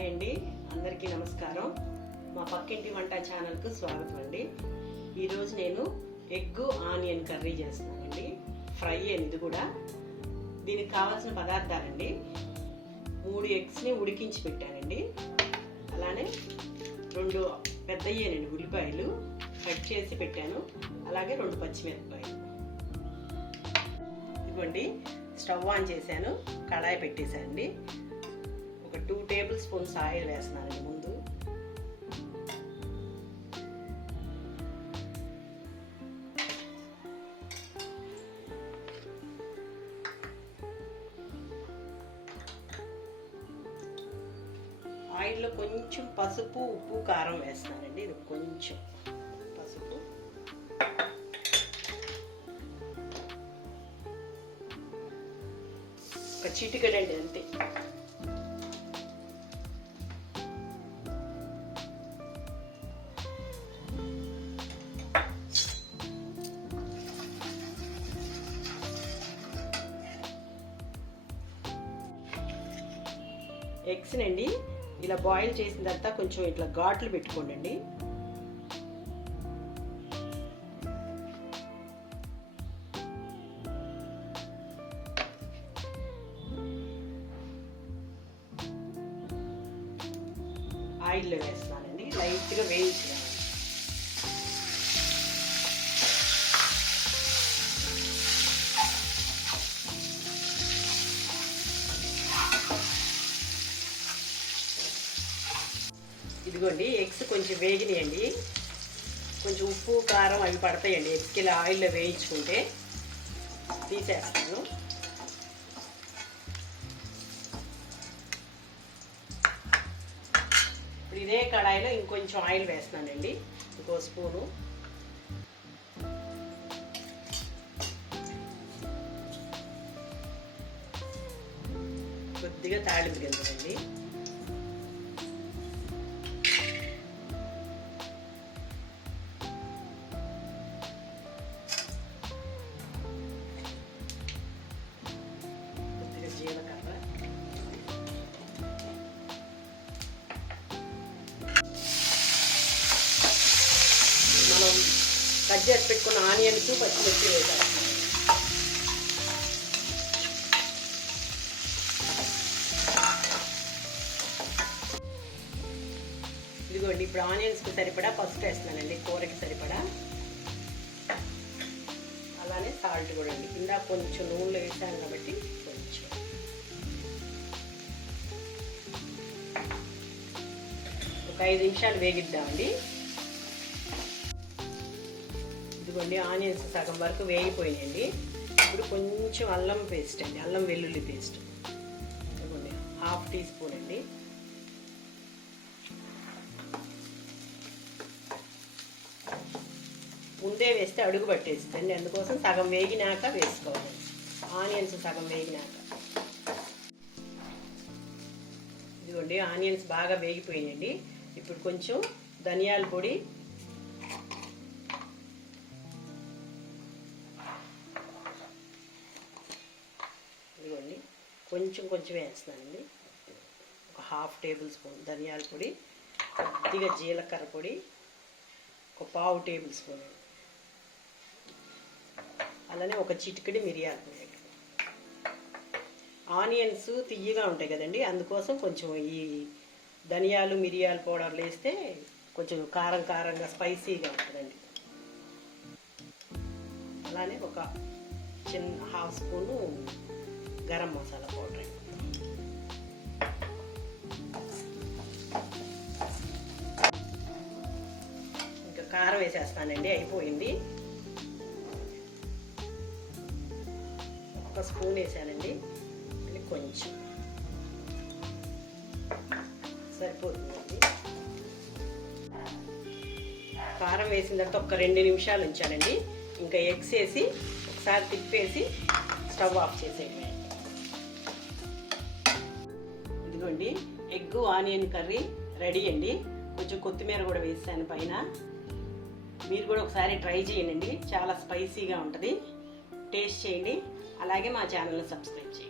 Hi అండి అందరికీ నమస్కారం. మా పక్కింటి వంట ఛానల్కు స్వాగతం అండి. ఈరోజు నేను ఎగ్ ఆనియన్ కర్రీ చేస్తున్నానండి. ఫ్రై అని ఇది కూడా. దీనికి కావాల్సిన పదార్థాలండి. మూడు ఎగ్స్ని ఉడికించి పెట్టానండి. అలానే రెండు పెద్దయ్యేనండి ఉల్లిపాయలు కట్ చేసి పెట్టాను. అలాగే రెండు పచ్చిమిరపకాయలు. ఇవ్వండి స్టవ్ ఆన్ చేశాను. కళాయి పెట్టేశానండి. ఒక టూ టేబుల్ స్పూన్స్ ఆయిల్ వేస్తున్నానండి ముందు. ఆయిల్లో కొంచెం పసుపు ఉప్పు కారం వేస్తున్నానండి. ఇది కొంచెం పసుపు. ఒక చిటికడండి అంతే. ఎగ్స్ అండి ఇలా బాయిల్ చేసిన తర్వాత కొంచెం ఇట్లా ఘాట్లు పెట్టుకోండి ఆయిల్లో వేస్తున్నానండి లైట్గా వేయించుకోవాలి ఇదిగోండి ఎగ్స్ కొంచెం వేగినాయండి. కొంచెం ఉప్పు కారం అవి పడతాయండి ఎగ్స్కి ఇలా ఆయిల్లో వేయించుకుంటే తీసేస్తాను. ఇప్పుడు ఇదే కడాయిలో ఇంకొంచెం ఆయిల్ వేస్తున్నానండి ఇంకో స్పూను. కొద్దిగా తాళింపు గింజలండి. కట్ చేసి పెట్టుకున్న ఆనియన్స్ పచ్చిమిర్చి వేసాను ఇదిగోండి ఇప్పుడు ఆనియన్స్కి సరిపడా పసుపు వేస్తున్నానండి కూరకి సరిపడా. అలానే సాల్ట్ కూడా అండి. కింద కొంచెం నూనెలో వేసాను కాబట్టి కొంచెం. ఒక ఐదు నిమిషాలు వేగిద్దామండి. ఇదిగోండి ఆనియన్స్ సగం వరకు వేగిపోయినాయండి. ఇప్పుడు కొంచెం అల్లం పేస్ట్ అండి అల్లం వెల్లుల్లి పేస్ట్. ఇదిగోండి హాఫ్ టీ స్పూన్ అండి. ముందే వేస్తే అడుగు పట్టేస్తుంది అందుకోసం సగం వేగినాక వేసుకోవాలి. ఆనియన్స్ సగం వేగినాక. ఇదిగోండి ఆనియన్స్ బాగా వేగిపోయినాయండి. ఇప్పుడు కొంచెం ధనియాల పొడి కొంచెం కొంచెం వేస్తున్నానండి. ఒక హాఫ్ టేబుల్ స్పూన్ ధనియాల పొడి కొద్దిగా జీలకర్ర పొడి ఒక పావు టేబుల్ స్పూన్. అలానే ఒక చిటికెడి మిరియాల పొడి. ఆనియన్స్ తియ్యగా ఉంటాయి కదండి అందుకోసం కొంచెం ఈ ధనియాలు మిరియాల పౌడర్లు వేస్తే కొంచెం కారం కారంగా స్పైసీగా ఉంటుందండి. అలానే ఒక చిన్న half spoon garam masala powder ఇంకా కారం వేసేస్తానండి అయిపోయింది. ఒక స్పూన్ వేసానండి మళ్ళీ కొంచెం. సరిపోతుందండి కారం వేసిన తర్వాత ఒక రెండు నిమిషాలు ఉంచానండి. ఇంకా ఎగ్స్ వేసి ఒకసారి తిప్పేసి స్టవ్ ఆఫ్ చేసేయండి. ఇదిగోండి ఎగ్ ఆనియన్ కర్రీ రెడీ అండి. కొంచెం కొత్తిమీర కూడా వేసాను పైన. మీరు కూడా ఒకసారి ట్రై చేయండి. చాలా స్పైసీగా ఉంటుంది. టేస్ట్ చేయండి. అలాగే మా ఛానల్ని సబ్స్క్రైబ్ చేయండి.